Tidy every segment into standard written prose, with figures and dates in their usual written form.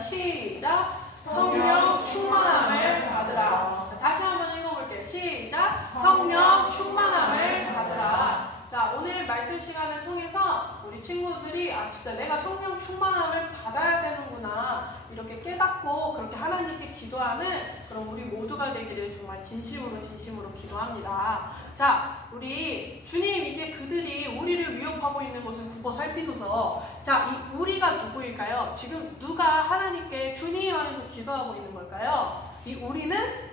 시작. 성령 충만함을 받으라. 자, 다시 한번 읽어볼게요. 시작. 성령 충만함을 받으라. 자, 오늘 말씀 시간을 통해서 우리 친구들이 진짜 내가 성령 충만함을 받아야 되는구나 이렇게 깨닫고 그렇게 하나님께 기도하는 그런 우리 모두가 되기를 정말 진심으로 기도합니다. 자, 우리 주님 이제 그들이 우리를 위협하고 있는 것을 굽어 살피소서. 자, 이 우리가 누구일까요? 지금 누가 하나님께 주님 하면서 기도하고 있는 걸까요? 이 우리는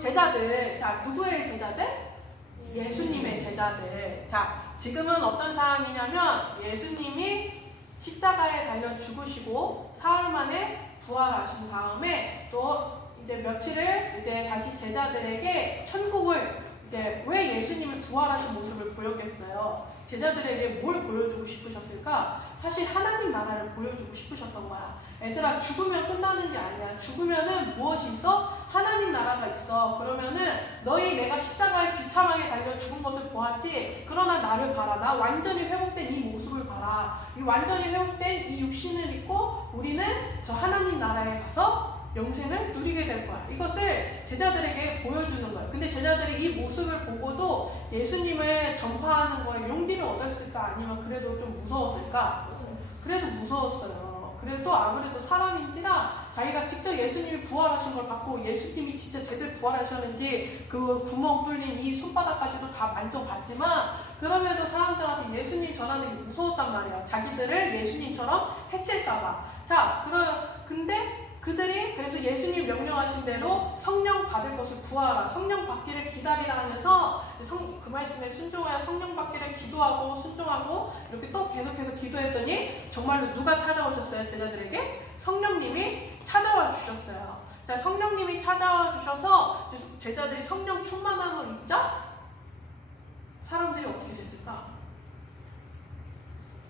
제자들. 자, 누구의 제자들? 예수님의 제자들. 자, 지금은 어떤 상황이냐면 예수님이 십자가에 달려 죽으시고 사흘 만에 부활하신 다음에 또 이제 며칠을 이제 다시 제자들에게 천국을 이제 왜 예수님이 부활하신 모습을 보였겠어요? 제자들에게 뭘 보여주고 싶으셨을까? 사실 하나님 나라를 보여주고 싶으셨던 거야. 얘들아, 죽으면 끝나는 게 아니야. 죽으면은 무엇이 있어? 하나님 나라가 있어. 그러면은 너희 내가 십자가에 비참하게 달려 죽은 것을 보았지? 그러나 나를 봐라. 나 완전히 회복된 이 모습을 봐라. 이 완전히 회복된 이 육신을 입고 우리는 저 하나님 나라에 가서 영생을 누리게 될 거야. 이것을 제자들에게 보여주는 거예요. 근데 제자들이 이 모습을 보고도 예수님을 전파하는 거에 용기를 얻었을까? 아니면 그래도 좀 무서웠을까? 그래도 무서웠어요. 그래도 아무래도 사람인지라 자기가 직접 예수님이 부활하신 걸 받고 예수님이 진짜 제대로 부활하셨는지 그 구멍 뚫린 이 손바닥까지도 다 만져봤지만 그럼에도 사람들한테 예수님 전하는 게 무서웠단 말이에요. 자기들을 예수님처럼 해칠까봐. 자, 근데 그들이 그래서 예수님 명령하신 대로 성령 받을 것을 구하라. 성령 받기를 기다리라 하면서 그 말씀에 순종하여 성령 받기를 기도하고 순종하고 이렇게 또 계속해서 기도했더니 정말로 누가 찾아오셨어요? 제자들에게? 성령님이 찾아와 주셨어요. 자, 성령님이 찾아와 주셔서 제자들이 성령 충만함을 입자 사람들이 어떻게 됐을까?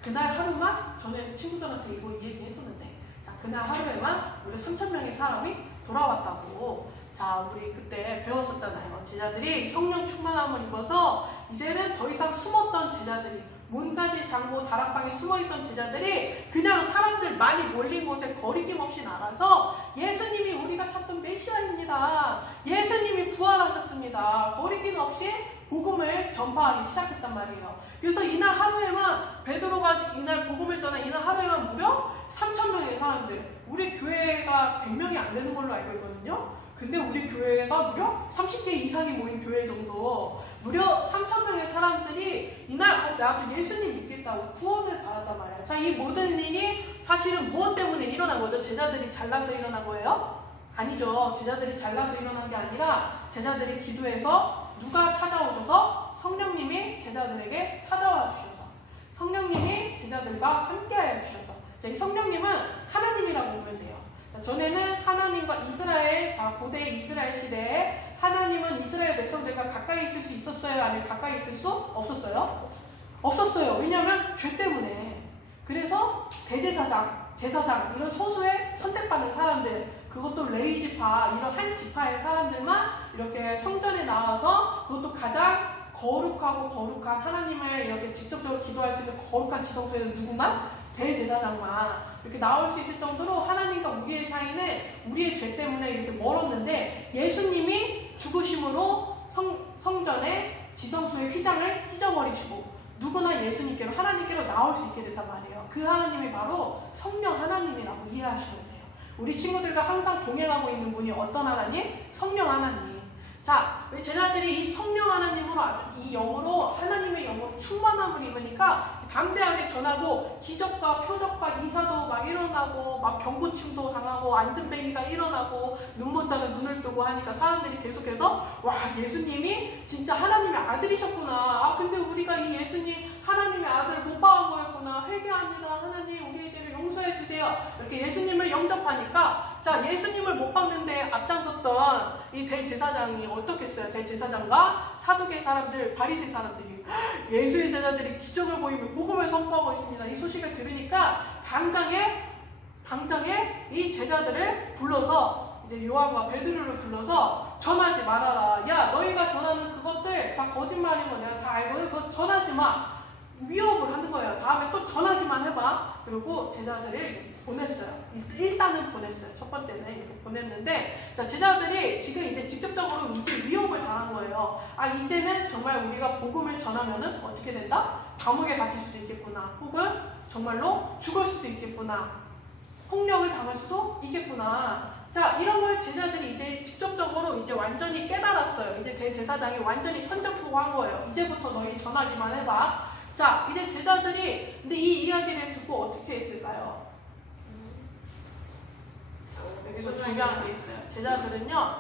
그날 하루만 전에 친구들한테 이 얘기 했었는데 그날 하루에만 우리 3,000명의 사람이 돌아왔다고. 자, 우리 그때 배웠었잖아요. 제자들이 성령 충만함을 입어서 이제는 더 이상 숨었던 제자들이 문가지 장고 다락방에 숨어있던 제자들이 그냥 사람들 많이 몰린 곳에 거리낌 없이 나가서 예수님이 우리가 찾던 메시아입니다. 예수님이 부활하셨습니다. 거리낌 없이 복음을 전파하기 시작했단 말이에요. 그래서 이날 하루에만 베드로가 이날 복음을 전한 이날 하루에만 무려 3,000명의 사람들. 우리 교회가 100명이 안 되는 걸로 알고 있거든요. 근데 우리 교회가 무려 30개 이상이 모인 교회 정도 무려 3,000명의 사람들이 이날 나도 예수님 믿겠다고 구원을 받았단 말이야. 자, 이 모든 일이 사실은 무엇 때문에 일어난 거죠? 제자들이 잘나서 일어난 거예요? 아니죠. 제자들이 잘나서 일어난 게 아니라 제자들이 기도해서 누가 찾아오셔서 성령님이 제자들에게 찾아와 주셔서 성령님이 제자들과 함께하여 주셔서 자, 이 성령님은 하나님이라고 보면 돼요. 자, 전에는 하나님과 이스라엘, 고대 이스라엘 시대에 하나님은 이스라엘 백성들과 가까이 있을 수 있었어요? 아니면 가까이 있을 수 없었어요? 없었어요. 왜냐하면 죄 때문에. 그래서 대제사장, 제사장 이런 소수의 선택받은 사람들 그것도 레위 지파 이런 한 지파의 사람들만 이렇게 성전에 나와서 그것도 가장 거룩한 하나님을 이렇게 직접적으로 기도할 수 있는 거룩한 지성소에는 누구만? 대제사장만 이렇게 나올 수 있을 정도로 하나님과 우리의 사이는 우리의 죄 때문에 이렇게 멀었는데 예수님이 죽으심으로 성전의 지성소의 휘장을 찢어버리시고 누구나 예수님께로 하나님께로 나올 수 있게 됐단 말이에요. 그 하나님이 바로 성령 하나님이라고 이해하시면 돼요. 우리 친구들과 항상 동행하고 있는 분이 어떤 하나님? 성령 하나님. 자, 제자들이 이 성령 하나님으로 아주 이 영으로 하나님의 영으로 충만함을 입으니까 담대하게 전하고 기적과 표적과 이사도 막 일어나고 막 병고침도 당하고 안전뱅이가 일어나고 눈 못 자는 눈을 뜨고 하니까 사람들이 계속해서 와, 예수님이 진짜 하나님의 아들이셨구나. 근데 우리가 이 예수님 하나님의 아들을 못 봐온 거였구나. 회개합니다. 하나님 우리의 죄를 용서해 주세요. 이렇게 예수님을 영접하니까 자, 예수님을 못 봤는데 앞장섰던 이 대제사장이 어떻게 했어요? 대제사장과 사두개 사람들, 바리새 사람들이 예수의 제자들이 기적을 보이며 복음을 선포하고 있습니다. 이 소식을 들으니까 당장에 이 제자들을 불러서 이제 요한과 베드로를 불러서 전하지 말아라. 야, 너희가 전하는 그것들 다 거짓말인 거 내가 다 알거든. 그거 전하지 마. 위협을 하는 거예요. 다음에 또 전하기만 해봐. 그리고 제자들을 보냈어요. 일단은 보냈어요. 첫 번째는 이렇게 보냈는데, 자, 제자들이 지금 이제 직접적으로 이제 위협을 당한 거예요. 아, 이제는 정말 우리가 복음을 전하면은 어떻게 된다? 감옥에 갇힐 수도 있겠구나. 혹은 정말로 죽을 수도 있겠구나. 폭력을 당할 수도 있겠구나. 자, 이런 걸 제자들이 이제 직접적으로 이제 완전히 깨달았어요. 이제 대제사장이 완전히 선전포고한 거예요. 이제부터 너희 전하기만 해봐. 자, 이제 제자들이 근데 이 이야기를 듣고 어떻게 했을까요? 여기서 중요한 게 있어요. 제자들은요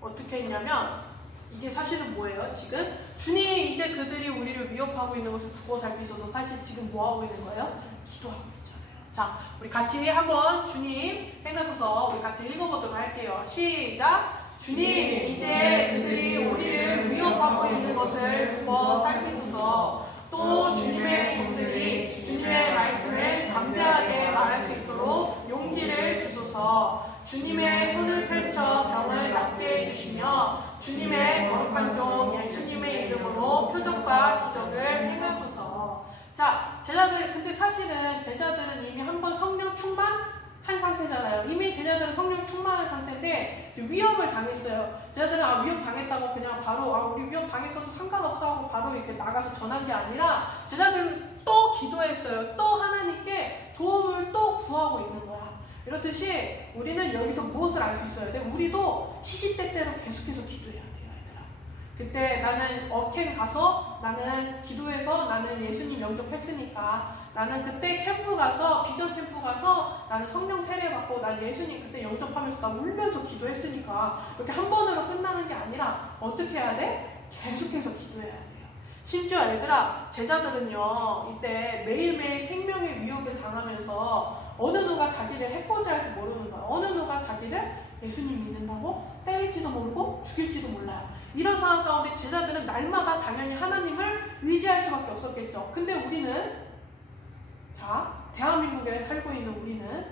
어떻게 했냐면, 이게 사실은 뭐예요? 지금 주님이 이제 그들이 우리를 위협하고 있는 것을 두고 살고 있어서 사실 지금 뭐 하고 있는 거예요? 기도하고 있잖아요. 자, 우리 같이 한번 주님 해나서서 우리 같이 읽어보도록 할게요. 시작. 주님, 이제 그들이 우리를 위협하고 있는 것을 두고 살고 있어서 또 주님의 종들이 주님의 말씀을 담대하게 말할 수 있도록 용기를 주소서. 주님의 손을 펼쳐 병을 낫게 해주시며 주님의 거룩한 종 예수님의 이름으로 표적과 기적을 행하소서. 자, 제자들, 근데 사실은 제자들은 이미 한번 성령 충만한 상태잖아요. 이미 제자들은 성령 충만한 상태인데 위협을 당했어요. 제자들은 위협 당했다고 그냥 바로 우리 위협 당했어도 상관없어 하고 바로 이렇게 나가서 전한 게 아니라, 제자들은 또 기도했어요. 또 하나님께 도움을 또 구하고 있는 거야. 이렇듯이 우리는 여기서 무엇을 알 수 있어야 돼? 우리도 시시때때로 계속해서 기도해야 돼요, 얘들아. 그때 나는 어켄 가서 나는 기도해서 나는 예수님 영접했으니까, 나는 그때 캠프 가서 비전 캠프 가서 나는 성령 세례 받고 난 예수님 그때 영접하면서 나 울면서 기도했으니까, 이렇게 한 번으로 끝나는 게 아니라 어떻게 해야 돼? 계속해서 기도해야 돼요. 심지어 얘들아, 제자들은요 이때 매일매일 생명의 위협을 당하면서 어느 누가 자기를 해코지 할지 모르는 거야. 어느 누가 자기를 예수님 믿는다고 때릴지도 모르고 죽일지도 몰라요. 이런 상황 가운데 제자들은 날마다 당연히 하나님을 의지할 수밖에 없었겠죠. 근데 우리는, 자, 대한민국에 살고 있는 우리는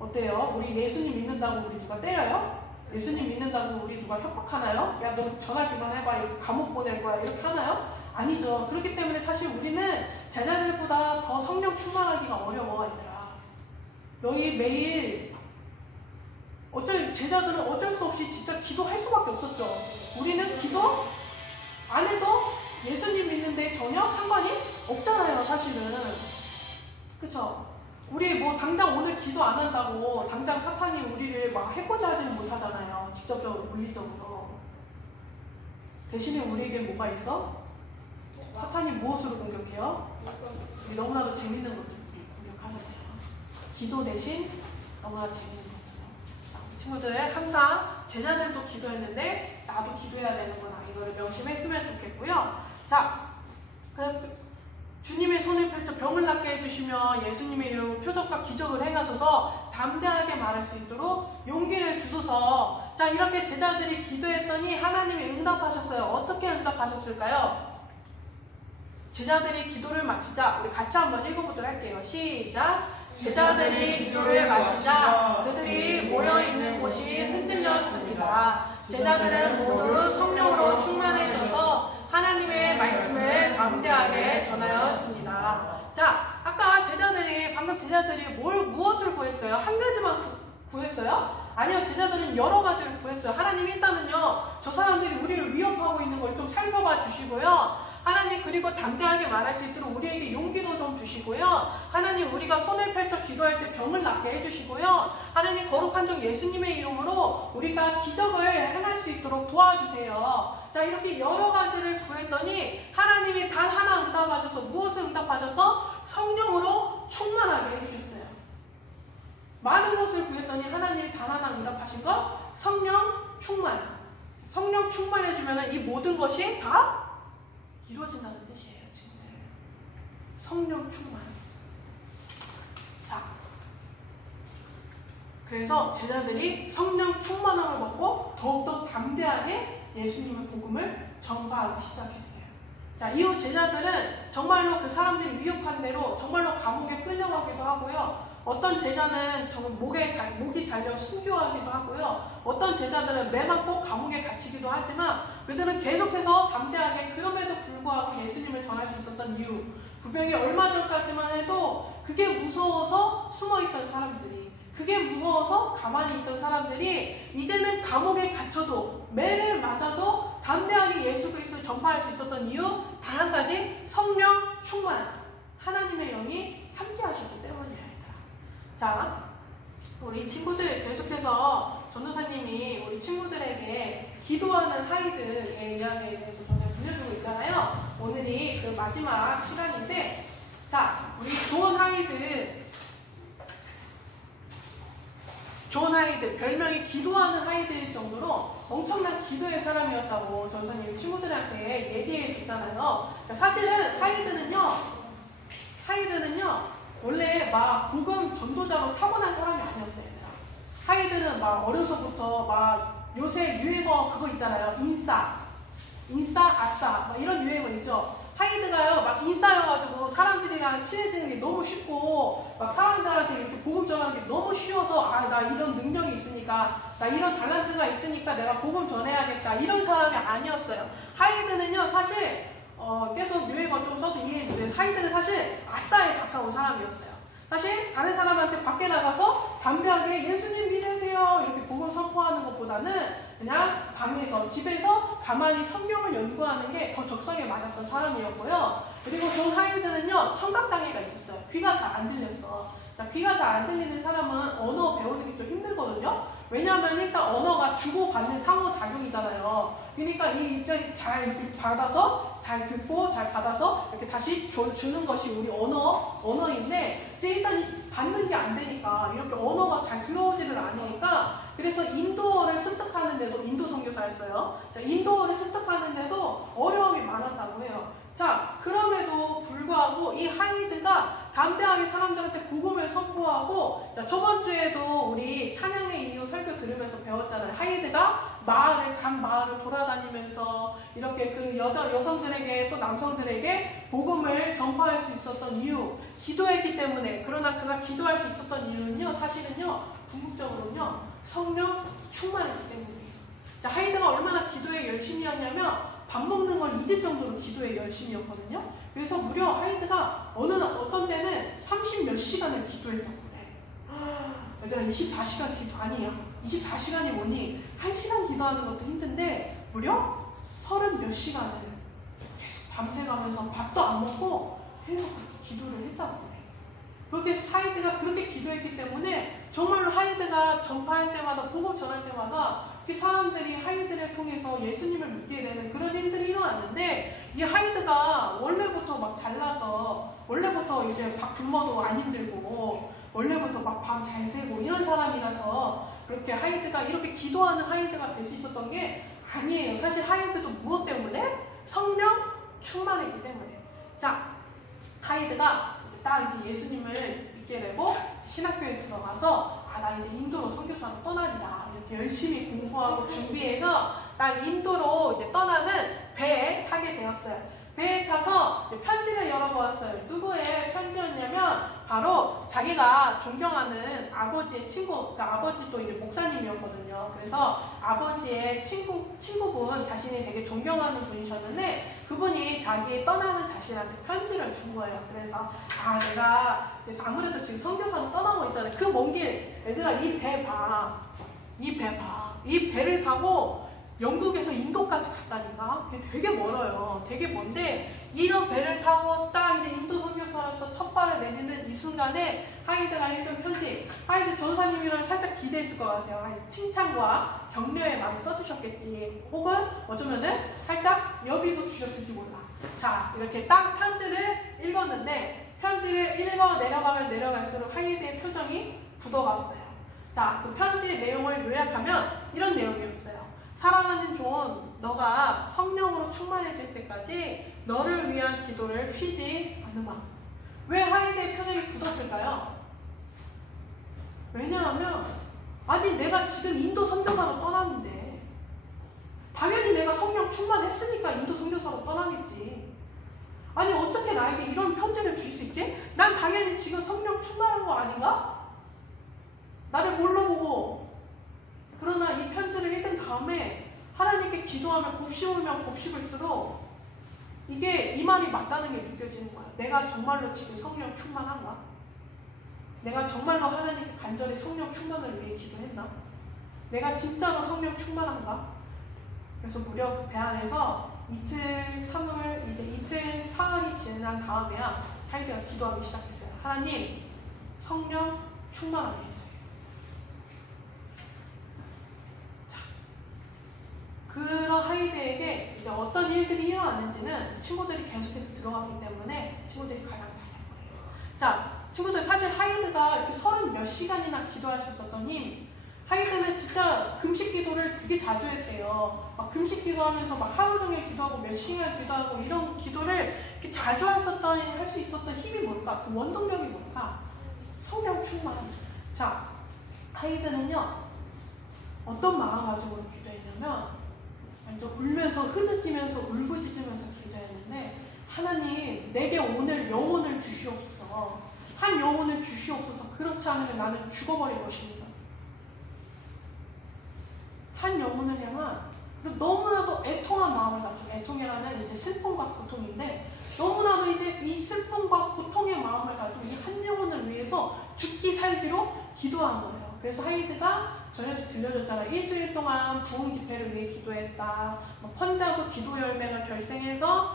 어때요? 우리 예수님 믿는다고 우리 누가 때려요? 예수님 믿는다고 우리 누가 협박하나요? 야, 너 전화기만 해봐, 이렇게 감옥 보낼 거야, 이렇게 하나요? 아니죠. 그렇기 때문에 사실 우리는 제자들보다 더 성령 충만하기가 어려워, 얘들아. 너희 매일 제자들은 어쩔 수 없이 진짜 기도할 수밖에 없었죠. 우리는 기도 안 해도 예수님 믿는데 전혀 상관이 없잖아요, 사실은. 그쵸? 우리 뭐 당장 오늘 기도 안 한다고 당장 사탄이 우리를 막 해코지 하지는 못하잖아요. 직접적으로, 물리적으로. 대신에 우리에게 뭐가 있어? 사탄이 무엇으로 공격해요? 우리 너무나도 재밌는 것들 공격하잖아요. 기도 대신 너무나 재밌는 것들. 친구들, 항상 제자들도 기도했는데 나도 기도해야 되는구나, 이거를 명심했으면 좋겠고요. 자, 주님의 손을 펼쳐 병을 낫게 해주시며 예수님의 이름으로 표적과 기적을 행하소서 담대하게 말할 수 있도록 용기를 주소서. 자, 이렇게 제자들이 기도했더니 하나님이 응답하셨어요. 어떻게 응답하셨을까요? 제자들이 기도를 마치자 우리 같이 한번 읽어보도록 할게요. 시작. 제자들이 기도를 마치자 그들이 모여있는 곳이 흔들렸습니다. 제자들은 모두 성령으로 충만해져서 하나님의 말씀을 담대하게 전하였습니다. 자, 아까 방금 제자들이 무엇을 구했어요? 한 가지만 구했어요? 아니요, 제자들은 여러 가지를 구했어요. 하나님, 일단은요, 저 사람들이 우리를 위협하고 있는 걸 좀 살펴봐 주시고요. 하나님, 그리고 담대하게 말할 수 있도록 우리에게 용기도 좀 주시고요. 하나님, 우리가 손을 펼쳐 기도할 때 병을 낫게 해주시고요. 하나님, 거룩한 종 예수님의 이름으로 우리가 기적을 행할 수 있도록 도와주세요. 자, 이렇게 여러 가지를 구했더니 하나님이 단 하나 응답하셔서, 무엇을 응답하셔서? 성령으로 충만하게 해주셨어요. 많은 것을 구했더니 하나님이 단 하나 응답하신 것? 성령 충만. 성령 충만해주면 이 모든 것이 다 이루어진다는 뜻이에요, 친구들. 성령 충만. 자, 그래서 제자들이 성령 충만함을 받고 더욱더 담대하게 예수님의 복음을 전파하기 시작했어요. 자, 이후 제자들은 정말로 그 사람들이 위협한 대로 정말로 감옥에 끌려가기도 하고요. 어떤 제자는 정말 목이 잘려 순교하기도 하고요. 어떤 제자들은 매만 꼭 감옥에 갇히기도 하지만 그들은 계속해서 담대하게 그럼에도 불구하고 예수님을 전할 수 있었던 이유, 부병이 얼마 전까지만 해도 그게 무서워서 숨어있던 사람들이, 그게 무서워서 가만히 있던 사람들이 이제는 감옥에 갇혀도 매를 맞아도 담대하게 예수 그리스도를 전파할 수 있었던 이유 단 한 가지, 성령 충만, 하나님의 영이 함께 하셨기 때문이에요. 자, 우리 친구들 계속해서 전도사님이 우리 친구들에게 기도하는 하이드의 이야기에 대해서 전해 들려주고 있잖아요. 오늘이 그 마지막 시간인데, 자, 우리 존 하이드, 별명이 기도하는 하이드일 정도로 엄청난 기도의 사람이었다고 전도사님이 친구들한테 얘기해 줬잖아요. 사실은 하이드는요, 원래 막 복음 전도자로 타고난 사람이 아니었어요. 하이드는 막 어려서부터 막 요새 유행어 그거 있잖아요. 인싸, 아싸, 막 이런 유행어 있죠. 하이드가요, 막 인싸여가지고 사람들이랑 친해지는 게 너무 쉽고, 막 사람들한테 이렇게 복음 전하는 게 너무 쉬워서, 아, 나 이런 능력이 있으니까, 나 이런 달란트가 있으니까 내가 복음 전해야겠다. 이런 사람이 아니었어요. 하이드는요, 사실, 계속 유행어 좀 써도 이해해주세요. 하이드는 사실 아싸에 가까운 사람이었어요. 사실 다른 사람한테 밖에 나가서 담대하게 예수님 믿으세요 이렇게 복음 선포하는 것보다는 그냥 방에서 집에서 가만히 성경을 연구하는 게 더 적성에 맞았던 사람이었고요. 그리고 존 하이드는요, 청각장애가 있었어요. 귀가 잘 안 들렸어. 자, 귀가 잘 안 들리는 사람은 언어 배우는 게 좀 힘들거든요. 왜냐하면 일단 언어가 주고받는 상호작용이잖아요. 그러니까 이 입장이 잘 이렇게 받아서 잘 듣고 잘 받아서 이렇게 다시 주는 것이 우리 언어인데, 이제 일단 받는 게 안 되니까 이렇게 언어가 잘 들어오지를 않으니까, 그래서 인도어를 습득하는데도, 인도 선교사였어요. 자, 인도어를 습득하는데도 어려움이 많았다고 해요. 자, 그럼에도 불구하고 이 하이드가 담대하게 사람들한테 복음을 선포하고, 자, 저번 주에도 우리 찬양의 이유 설교 들으면서 배웠잖아요. 하이드가 각 마을을 돌아다니면서 이렇게 그 여성들에게 또 남성들에게 복음을 전파할 수 있었던 이유, 기도했기 때문에. 그러나 그가 기도할 수 있었던 이유는요, 사실은요, 궁극적으로는요, 성령 충만했기 때문이에요. 자, 하이드가 얼마나 기도에 열심이었냐면 밥 먹는 걸 잊을 정도로 기도에 열심이었거든요. 그래서 무려 하이드가 어떤 때는 30몇 시간을 기도했다고 그래. 얘들아, 24시간 기도 아니에요. 24시간이 뭐니? 1시간 기도하는 것도 힘든데 무려 30몇 시간을 계속 밤새가면서 밥도 안 먹고 계속 그렇게 기도를 했다고 그래. 그렇게 하이드가 그렇게 기도했기 때문에 정말로 하이드가 전파할 때마다, 복음 전할 때마다 사람들이 하이드를 통해서 예수님을 믿게 되는 그런 일들이 일어났는데, 이 하이드가 원래부터 막 잘나서, 원래부터 이제 밥 굶어도 안 힘들고, 원래부터 막 밤 잘 새고 이런 사람이라서 그렇게 하이드가 이렇게 기도하는 하이드가 될 수 있었던 게 아니에요. 사실 하이드도 무엇 때문에? 성령 충만했기 때문에. 자, 하이드가 이제 딱 이제 예수님을 믿게 되고 신학교에 들어가서, 아, 나 이제 인도로 선교사로 떠난다. 이렇게 열심히 공부하고 준비해서 딱 인도로 이제 떠나는 배에 타게 되었어요. 배에 타서 편지를 열어보았어요. 누구의 편지였냐면 바로 자기가 존경하는 아버지의 친구, 그러니까 아버지도 이제 목사님이었거든요. 그래서 아버지의 친구분, 자신이 되게 존경하는 분이셨는데 그분이 자기 떠나는 자신한테 편지를 준 거예요. 그래서 내가 이제 아무래도 지금 선교사로 떠나고 있잖아요. 그 먼 길, 얘들아, 이 배 봐. 이 배를 타고 영국에서 인도까지 갔다니까. 되게 멀어요. 되게 먼데 이런 배를 타고 딱 이제 인도 선교사로서 첫 발을 내딛는 이 순간에 하이드가 읽은 편지, 하이드 전사님이랑 살짝 기대했을 것 같아요. 칭찬과 격려의 마음을 써주셨겠지. 혹은 어쩌면은 살짝 여비도 주셨을지 몰라. 자, 이렇게 딱 편지를 읽었는데, 편지를 읽어 내려가면 내려갈수록 하이드의 표정이 굳어갔어요. 자, 그 편지의 내용을 요약하면 이런 내용이었어요. 사랑하는 존, 너가 성령으로 충만해질 때까지 너를 위한 기도를 쉬지 않으마. 왜 하이드의 표정이 굳었을까요? 왜냐하면, 아니, 내가 지금 인도 선교사로 떠났는데 당연히 내가 성령 충만했으니까 인도 선교사로 떠나겠지. 아니, 어떻게 나에게 이런 편지를 줄 수 있지? 난 당연히 지금 성령 충만한 거 아닌가? 나를 뭘로 보고? 그러나 이 편지를 읽은 다음에 하나님께 기도하면 곱씹으면 곱씹을수록 이게 이 말이 맞다는 게 느껴지는 거야. 내가 정말로 지금 성령 충만한가? 내가 정말로 하나님께 간절히 성령 충만을 위해 기도했나? 내가 진짜로 성령 충만한가? 그래서 무려 그 배 안에서 이틀, 사흘이 지난 다음에야 하이드가 기도하기 시작했어요. 하나님, 성령 충만하게 해주세요. 자, 그런 하이드에게 이제 어떤 일들이 일어났는지는 친구들이 계속해서 들어가기 때문에 친구들이 가장 잘할 거예요. 자, 친구들 사실 하이드가 이렇게 30 몇 시간이나 기도할 수 있었던 힘, 하이드는 진짜 금식 기도를 되게 자주 했대요. 막 금식 기도하면서 막 하루 종일 기도하고 몇 시간 기도하고 이런 기도를 이렇게 자주 할 수 있었던 힘이 뭘까? 그 원동력이 뭘까? 성령 충만. 자, 하이드는요, 어떤 마음가짐으로 기도했냐면, 완전 울면서, 흐느끼면서, 울부짖으면서 기도했는데, 하나님, 내게 오늘 영혼을 주시옵소서. 한 영혼을 주시옵소서. 그렇지 않으면 나는 죽어버릴 것입니다. 한 영혼을 향한 너무나도 애통한 마음을 가지고, 애통이라는 이제 슬픔과 고통인데, 너무나도 이제 이 슬픔과 고통의 마음을 가지고 이 한 영혼을 위해서 죽기 살기로 기도한 거예요. 그래서 하이드가 전에도 들려줬잖아요. 일주일 동안 부흥 집회를 위해 기도했다. 펀자브 기도 열매가 결성해서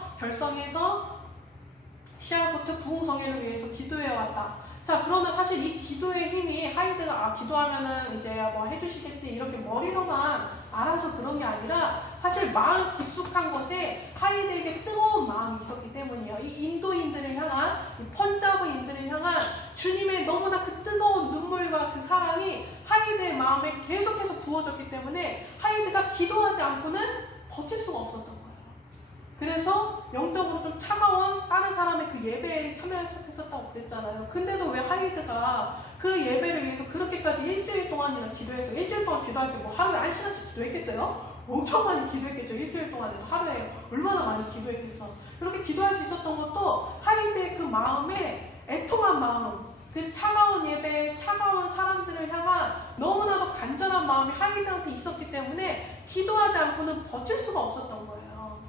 시알코트 부흥 성회를 위해서 기도해왔다. 자, 그러나 사실 이 기도의 힘이 하이드가 기도하면은 이제 뭐 해주시겠지 이렇게 머리로만 알아서 그런 게 아니라 사실 마음 깊숙한 곳에 하이드에게 뜨거운 마음이 있었기 때문이에요. 이 인도인들을 향한, 이 펀자브인들을 향한 주님의 너무나 그 뜨거운 눈물과 그 사랑이 하이드의 마음에 계속해서 부어졌기 때문에 하이드가 기도하지 않고는 버틸 수가 없었던 거예요. 그래서 영적으로 좀 차가운 다른 사람의 그 예배에 참여했었다고 그랬잖아요. 근데도 왜 하이드가 그 예배를 위해서 그렇게까지 일주일 동안이나 기도해서, 일주일 동안 기도할 때 뭐 하루에 1시간씩 기도했겠어요? 엄청 많이 기도했겠죠. 일주일 동안에도 하루에 얼마나 많이 기도했겠어. 그렇게 기도할 수 있었던 것도 하이드의 그 마음에 애통한 마음, 그 차가운 예배, 차가운 사람들을 향한 너무나도 간절한 마음이 하이드한테 있었기 때문에 기도하지 않고는 버틸 수가 없었던 거예요.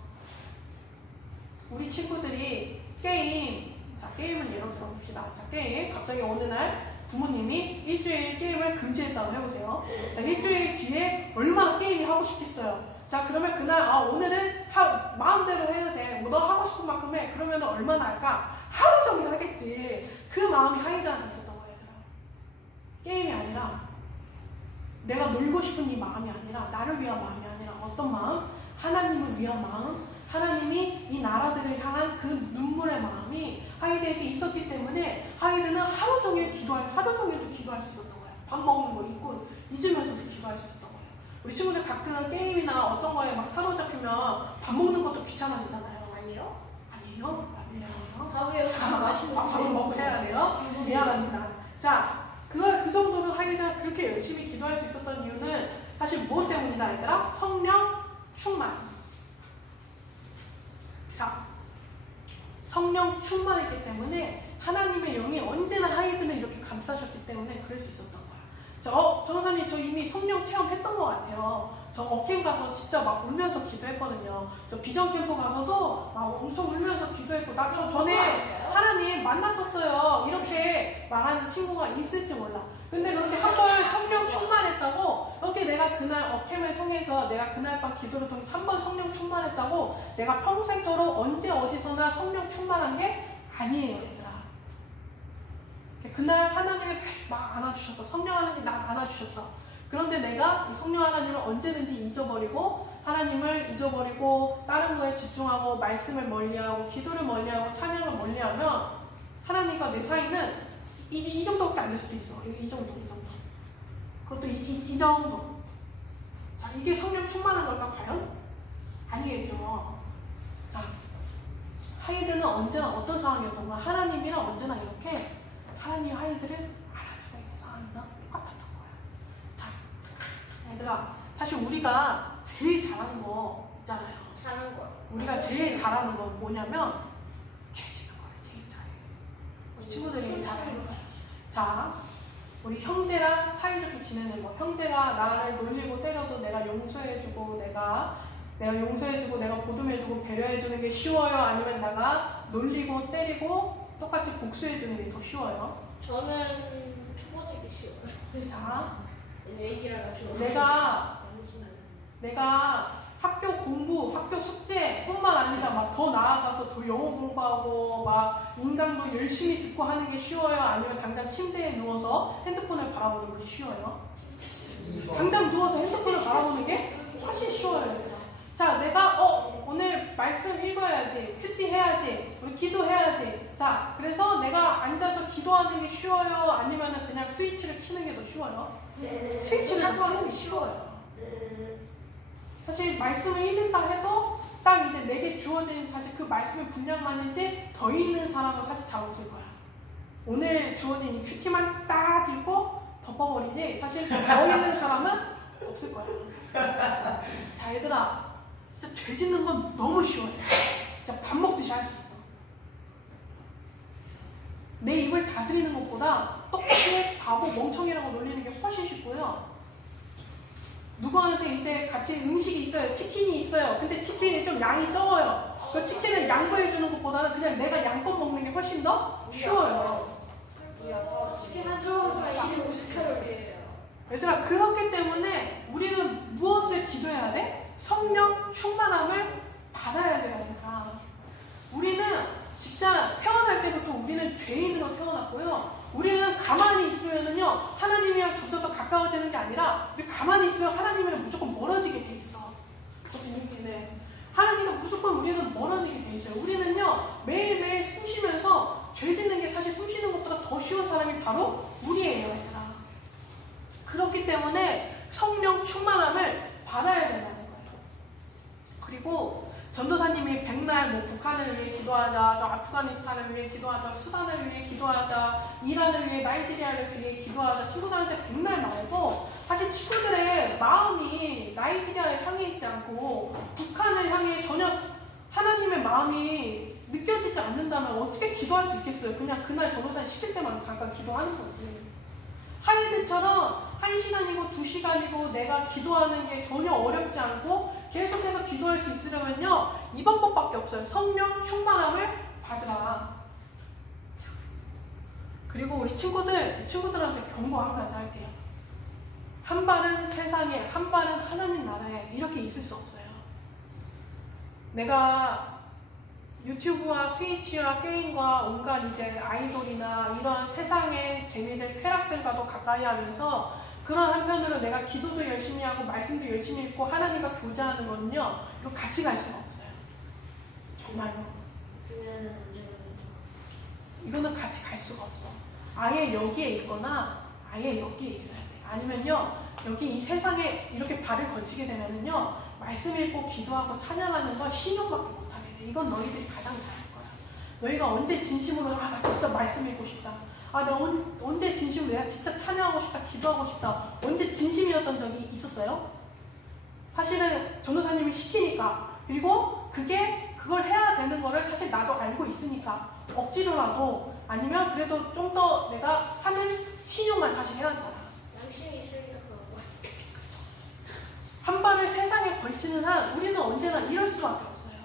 우리 친구들이 게임을 예로 들어봅시다. 자, 게임. 갑자기 어느 날 부모님이 일주일 게임을 금지했다고 해보세요. 자, 일주일 뒤에 얼마나 게임이 하고 싶겠어요. 자, 그러면 그날, 오늘은 마음대로 해도 돼. 뭐 너 하고 싶은 만큼 해. 그러면 얼마나 할까? 하루 종일 하겠지. 그 마음이 하이드한테 있었던 거예요, 얘들아. 게임이 아니라, 내가 놀고 싶은 이 마음이 아니라, 나를 위한 마음이 아니라, 어떤 마음? 하나님을 위한 마음? 하나님이 이 나라들을 향한 그 눈물의 마음이 하이드에게 있었기 때문에 하이드는 하루 종일도 기도할 수 있었던 거예요. 밥 먹는 거 잊고 잊으면서도 기도할 수 있었던 거예요. 우리 친구들 가끔 게임이나 어떤 거에 막 사로잡히면 밥 먹는 것도 귀찮아지잖아요. 아니요? 아니에요? 밥이요? 맛있는 밥을 먹고 해야 돼요? 미안합니다. 자, 그 정도로 하이드가 그렇게 열심히 기도할 수 있었던 이유는 사실 무엇 때문이다, 얘들아? 성령 충만. 자, 성령 충만했기 때문에 하나님의 영이 언제나 하이드는 이렇게 감싸셨기 때문에 그럴 수 있었던 거야. 전사님, 저 이미 성령 체험했던 것 같아요. 저 어캠 가서 진짜 막 울면서 기도했거든요. 저 비전 캠프 가서도 막 엄청 울면서 기도했고, 저 전에 하나님 만났었어요. 이렇게 말하는 친구가 있을지 몰라. 근데 그렇게 한 번 성령 충만했다고, 이렇게 내가 그날 어캠을 통해서 내가 그날 밤 기도를 통해서 한 번 성령 충만했다고 내가 평생도록 언제 어디서나 성령 충만한 게 아니에요, 얘들아. 그날 하나님이 막 안아주셨어. 성령 하나님이 날 안아주셨어. 그런데 내가 이 성령 하나님을 언제든지 잊어버리고, 하나님을 잊어버리고 다른 거에 집중하고 말씀을 멀리하고 기도를 멀리하고 찬양을 멀리하면 하나님과 내 사이는 이 정도밖에 안 될 수도 있어. 이 정도. 그것도 이 정도. 자, 이게 성령 충만한 걸까, 과연? 아니겠죠. 자, 하이드는 언제나 어떤 상황이었던가? 하나님이랑 언제나 이렇게 하나님 하이드를 알아주고 있는 상황이나 똑같았던 거야. 자, 얘들아, 사실 우리가 제일 잘하는 거 있잖아요. 자는 거. 우리가 제일 잘하는 건 뭐냐면 죄 짓는 거를 제일 잘해. 우리 친구들이 잘하는 거야. 자, 우리 형제랑 사이좋게 지내는 거. 형제가 나를 놀리고 때려도 내가 용서해주고 내가 용서해주고 내가 보듬해주고 배려해주는 게 쉬워요? 아니면 내가 놀리고 때리고 똑같이 복수해주는 게 더 쉬워요? 저는 초보자기 쉬워요. 자, 애기랑 같이 내가 학교 공부, 학교 숙제뿐만 아니라 막 더 나아가서 더 영어 공부하고 막 인강도 열심히 듣고 하는 게 쉬워요? 아니면 당장 침대에 누워서 핸드폰을 바라보는 것이 쉬워요? 당장 누워서 핸드폰을 바라보는 게 훨씬 쉬워요. 자, 내가 오늘 말씀 읽어야지, 큐티 해야지, 우리 기도해야지. 자, 그래서 내가 앉아서 기도하는 게 쉬워요? 아니면 그냥 스위치를 켜는 게 더 쉬워요? 스위치를 켜는 게 쉬워요. 사실 말씀을 읽는다 해도 딱 이제 내게 주어진 사실 그 말씀의 분량만인지 더 읽는 사람은 사실 잘 없을 거야. 오늘 주어진 이 큐티만 딱 읽고 덮어버리지 사실 더 읽는 사람은 없을 거야. 자, 얘들아, 진짜 죄 짓는 건 너무 쉬워요. 진짜 밥 먹듯이 할 수 있어. 내 입을 다스리는 것보다 똑같이 바보 멍청이라고 놀리는 게 훨씬 쉽고요. 누구한테 이제 같이 음식이 있어요. 치킨이 있어요. 근데 치킨이 좀 양이 적어요. 그 치킨을 양보해주는 것보다는 그냥 내가 양껏 먹는 게 훨씬 더 쉬워요. 치킨 한 조각가 250칼로리예요. 얘들아, 그렇기 때문에 우리는 무엇을 기도해야 돼? 성령 충만함을 받아야 되니까. 우리는 진짜 태어날 때부터 우리는 죄인으로 태어났고요. 우리는 가만히 있으면은요, 하나님이랑 점점 더 가까워지는 게 아니라, 우리 가만히 있으면 하나님이랑 무조건 멀어지게 돼 있어. 네. 하나님은 무조건 우리는 멀어지게 돼 있어요. 우리는요, 매일매일 숨 쉬면서 죄 짓는 게 사실 숨 쉬는 것보다 더 쉬운 사람이 바로 우리예요, 얘들아. 그렇기 때문에 성령 충만함을 받아야 된다는 거예요. 그리고 전도사님이 백날 뭐 북한을 위해 기도하자, 저 아프가니스탄을 위해 기도하자, 수단을 위해 기도하자, 이란을 위해, 나이지리아를 위해 기도하자, 친구들한테 백날 말고 사실 친구들의 마음이 나이지리아에 향해 있지 않고 북한을 향해 전혀 하나님의 마음이 느껴지지 않는다면 어떻게 기도할 수 있겠어요? 그냥 그날 전도사님 시킬 때만 잠깐 기도하는 거지. 하이드처럼 1시간이고 2시간이고 내가 기도하는 게 전혀 어렵지 않고 계속해서 기도할 수 있으려면요, 이 방법밖에 없어요. 성령 충만함을 받으라. 그리고 우리 친구들한테 경고 한 가지 할게요. 한 발은 세상에, 한 발은 하나님 나라에 이렇게 있을 수 없어요. 내가 유튜브와 스위치와 게임과 온갖 이제 아이돌이나 이런 세상의 재미들, 쾌락들과도 가까이 하면서 그런 한편으로 내가 기도도 열심히 하고 말씀도 열심히 읽고 하나님과 교제하는 거는요, 이거 같이 갈 수가 없어요. 정말로. 이거는 같이 갈 수가 없어. 아예 여기에 있거나 아예 여기에 있어야 돼. 아니면요, 여기 이 세상에 이렇게 발을 걸치게 되면은요, 말씀 읽고 기도하고 찬양하는 걸 신용밖에 못하게 돼. 이건 너희들이 가장 잘할 거야. 너희가 언제 진심으로 나 진짜 말씀 읽고 싶다. 내가 언제 진심으로 내가 진짜 찬양하고 싶다, 기도하고 싶다. 언제 진심이었던 적이 있었어요? 사실은 전도사님이 시키니까. 그리고 그걸 해야 되는 거를 사실 나도 알고 있으니까. 억지로라도 아니면 그래도 좀 더 내가 하는 신용만 사실 해야 하잖아. 양심이 있으니까 그런 거. 한 발을 세상에 걸치는 한 우리는 언제나 이럴 수밖에 없어요.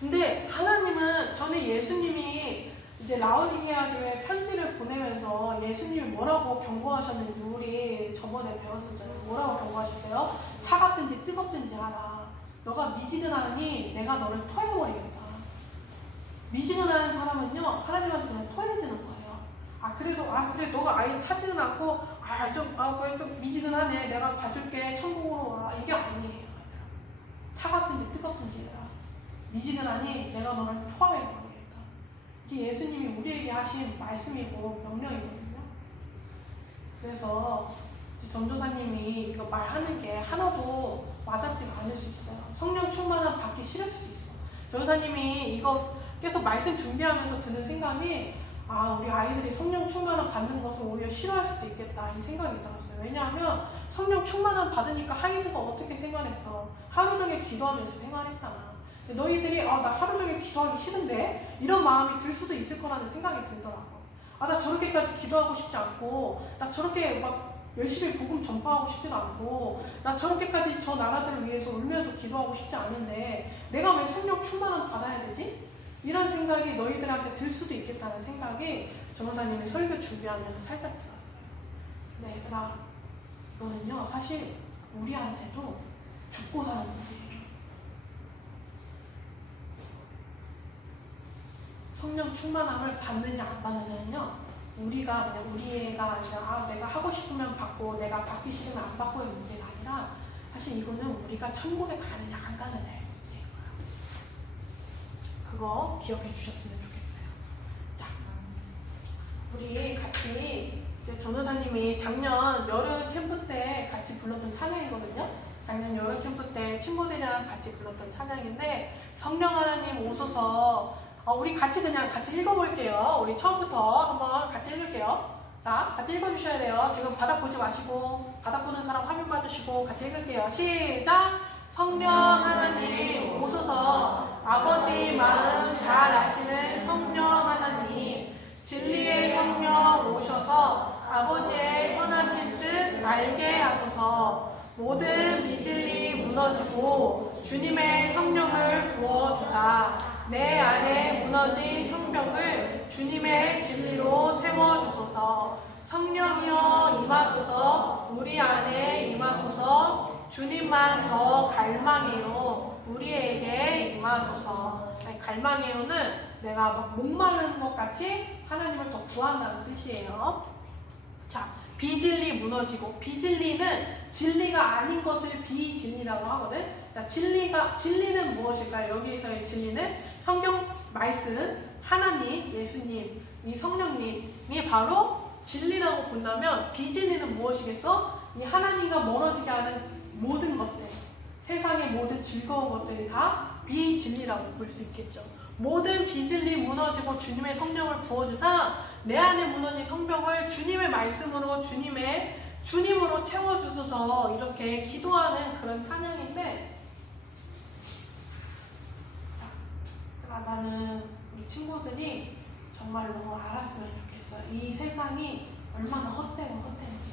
근데 하나님은, 전에 예수님이 이제 라오디게아 교회에 편지를 보내면서 예수님이 뭐라고 경고하셨는지 우리 저번에 배웠었잖아요. 뭐라고 경고하셨어요? 차갑든지 뜨겁든지 하라. 너가 미지근하니 내가 너를 토해버리겠다. 미지근한 사람은요, 하나님한테 그냥 토해지는 거예요. 그래 너가 아예 차지는 않고 그래 좀 미지근하네, 내가 봐줄게, 천국으로 와, 이게 아니에요. 차갑든지 뜨겁든지 해라. 미지근하니 내가 너를 토해버리겠다. 이게 예수님이 우리에게 하신 말씀이고 명령이거든요. 그래서 전도사님이 이거 말하는 게 하나도 와닿지가 않을 수 있어요. 성령 충만함 받기 싫을 수도 있어. 전도사님이 이거 계속 말씀 준비하면서 드는 생각이, 우리 아이들이 성령 충만함 받는 것을 오히려 싫어할 수도 있겠다, 이 생각이 들었어요. 왜냐하면 성령 충만함 받으니까 하이드가 어떻게 생활했어? 하루 종일 기도하면서 생활했잖아. 너희들이 나 하루 종일 기도하기 싫은데? 이런 마음이 들 수도 있을 거라는 생각이 들더라고. 아, 나 저렇게까지 기도하고 싶지 않고, 나 저렇게 막 열심히 복음 전파하고 싶지도 않고, 나 저렇게까지 저 나라들을 위해서 울면서 기도하고 싶지 않은데, 내가 왜 성령 충만함 받아야 되지? 이런 생각이 너희들한테 들 수도 있겠다는 생각이 전도사님이 설교 준비하면서 살짝 들었어요. 근데 얘들아, 이거는요, 사실 우리한테도 죽고 사는 문제예요. 성령 충만함을 받느냐 안 받느냐는요, 우리가 그냥 우리 애가 그냥 내가 하고 싶으면 받고 내가 받기 싫으면 안 받고의 문제가 아니라, 사실 이거는 우리가 천국에 가느냐 안 가느냐의 문제인 거예요. 그거 기억해 주셨으면 좋겠어요. 자, 우리 같이 전도사님이 작년 여름 캠프 때 같이 불렀던 찬양이거든요. 작년 여름 캠프 때 친구들이랑 같이 불렀던 찬양인데, 성령 하나님 오소서. 우리 그냥 같이 읽어볼게요. 우리 처음부터 한번 같이 읽을게요. 자, 같이 읽어주셔야 돼요. 지금 바닥 보지 마시고, 바닥 보는 사람 화면 봐주시고 같이 읽을게요. 시작! 성령 하나님 오소서. 아버지 마음 잘 아시는 성령 하나님, 진리의 성령 오셔서 아버지의 선하신 뜻 알게 하소서. 모든 비진리 무너지고 주님의 성령을 부어주사 내 안에 무너진 성벽을 주님의 진리로 세워주소서. 성령이여 임하소서. 우리 안에 임하소서. 주님만 더 갈망해요. 우리에게 임하소서. 갈망해요는 내가 막 목마른 것 같이 하나님을 더 구한다는 뜻이에요. 자, 비진리 무너지고, 비진리는 진리가 아닌 것을 비진리라고 하거든. 자, 진리는 무엇일까요? 여기에서의 진리는 성경 말씀, 하나님, 예수님, 이 성령님이 바로 진리라고 본다면, 비진리는 무엇이겠어? 이 하나님과 멀어지게 하는 모든 것들, 세상의 모든 즐거운 것들이 다 비진리라고 볼 수 있겠죠. 모든 비진리 무너지고 주님의 성령을 부어주사 내 안에 무너진 성벽을 주님의 말씀으로 주님으로 채워주소서. 이렇게 기도하는 그런 찬양인데, 나는 우리 친구들이 정말로 알았으면 좋겠어요. 이 세상이 얼마나 헛되는지.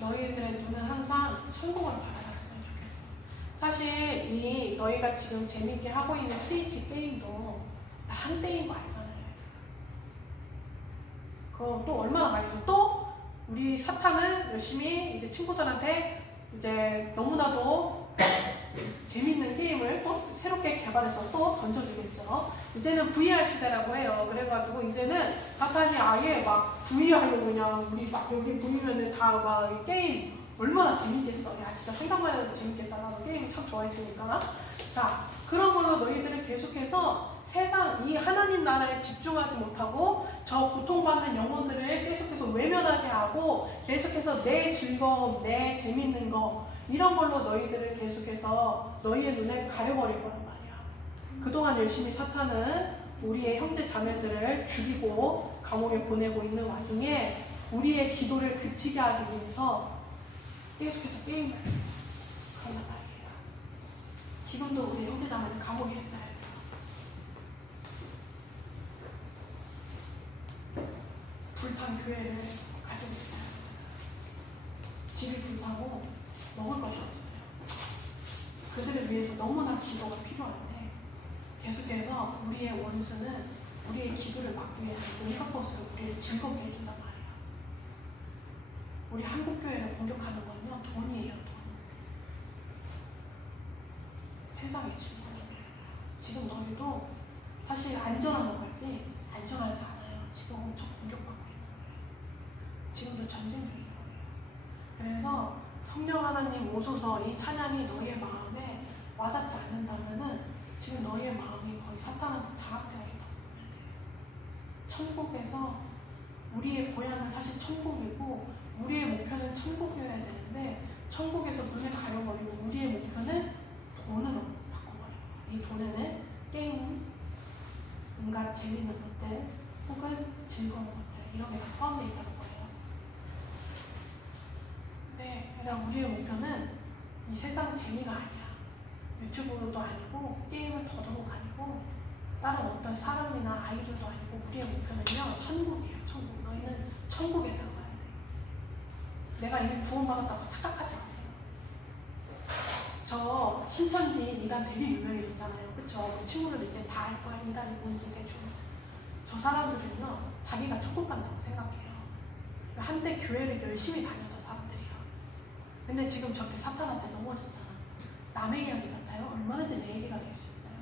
너희들의 눈은 항상 천국을 바라봤으면 좋겠어. 사실 너희가 지금 재밌게 하고 있는 스위치 게임도 다 한때인 거 알잖아요. 그럼 또 얼마나 많이 있어. 또 우리 사탄은 열심히 이제 친구들한테 이제 너무나도 재밌는 게임을 또 새롭게 개발해서 또 던져주겠죠. 이제는 VR 시대라고 해요. 그래가지고 이제는 사탄이 아예 막 VR로 그냥 우리 막 여기 보이면은 다 막 게임 얼마나 재밌겠어. 야, 진짜 생각만 해도 재밌겠다. 나도 게임 참 좋아했으니까. 자, 그런 걸로 너희들은 계속해서 세상, 이 하나님 나라에 집중하지 못하고 저 고통받는 영혼들을 계속해서 외면하게 하고 계속해서 내 즐거움, 내 재밌는 거 이런 걸로 너희들을 계속해서 너희의 눈을 가려버릴 거란 말이야. 그동안 열심히 사탄은 우리의 형제 자매들을 죽이고 감옥에 보내고 있는 와중에 우리의 기도를 그치게 하기 위해서 계속해서 게임을 그런단 말이에요. 지금도 우리 형제 자매는 감옥에 있어요. 불탄 교회를 가지고 있어요. 집이 불타고 먹을 것이 없어요. 그들을 위해서 너무나 기도가 필요한데 계속해서 우리의 원수는 우리의 기도를 막기 위해서 온갖 것으로 우리를 즐겁게 해준단 말이에요. 우리 한국교회를 공격하는 건요, 돈이에요, 돈. 세상의 질문이에요. 지금 너희도 사실 안전한 것 같지? 안전하지 않아요. 지금 엄청 공격받고 있는 거예요. 지금도 전쟁 중이에요. 그래서 성령 하나님 오소서 이 찬양이 너희의 마음에 와닿지 않는다면은 지금 너희의 마음이 거의 사탄한테 장악되어 있거든요. 천국에서 우리의 고향은 사실 천국이고 우리의 목표는 천국이어야 되는데 천국에서 눈을 가려버리고 우리의 목표는 돈으로 바꿔버려요. 이 돈에는 게임, 온갖 재밌는 것들 혹은 즐거운 것들 이런 게 다 포함되어 있다는 거예요. 네, 그냥 우리의 목표는 이 세상 재미가 아니야. 유튜브로도 아니고 게임은 더더욱 아니고 다른 어떤 사람이나 아이들도 아니고 우리의 목표는요 천국이에요. 천국. 너희는 천국에 들어가야 돼. 내가 이미 구원받았다고 착각하지 마세요. 저 신천지 이단 되게 유명해졌잖아요. 그쵸? 우리 친구들 이제 다 알 거야. 이단이 뭔지 대충. 저 사람들은요 자기가 천국 간다고 생각해요. 한때 교회를 열심히 다녔던 사람들이에요. 근데 지금 저렇게 사탄한테 넘어졌잖아. 남의 이야기 같아요. 얼마든지 내 얘기가 될 수 있어요.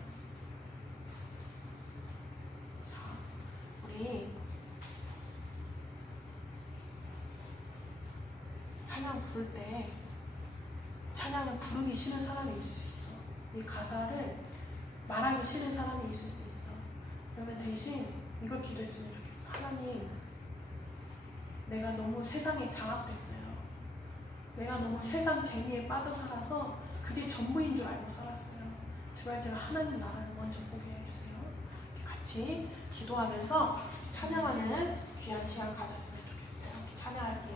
자, 우리 찬양 부를 때 찬양을 부르기 싫은 사람이 있을 수 있어. 이 가사를 말하기 싫은 사람이 있을 수 있어. 그러면 대신 이걸 기도했으면 좋겠어. 하나님, 내가 너무 세상에 장악됐어요. 내가 너무 세상 재미에 빠져 살아서 그게 전부인 줄 알고 살았어요. 제발 하나님 나라를 먼저 보게 해주세요. 같이 기도하면서 찬양하는 귀한 시간 가졌으면 좋겠어요. 찬양할게요.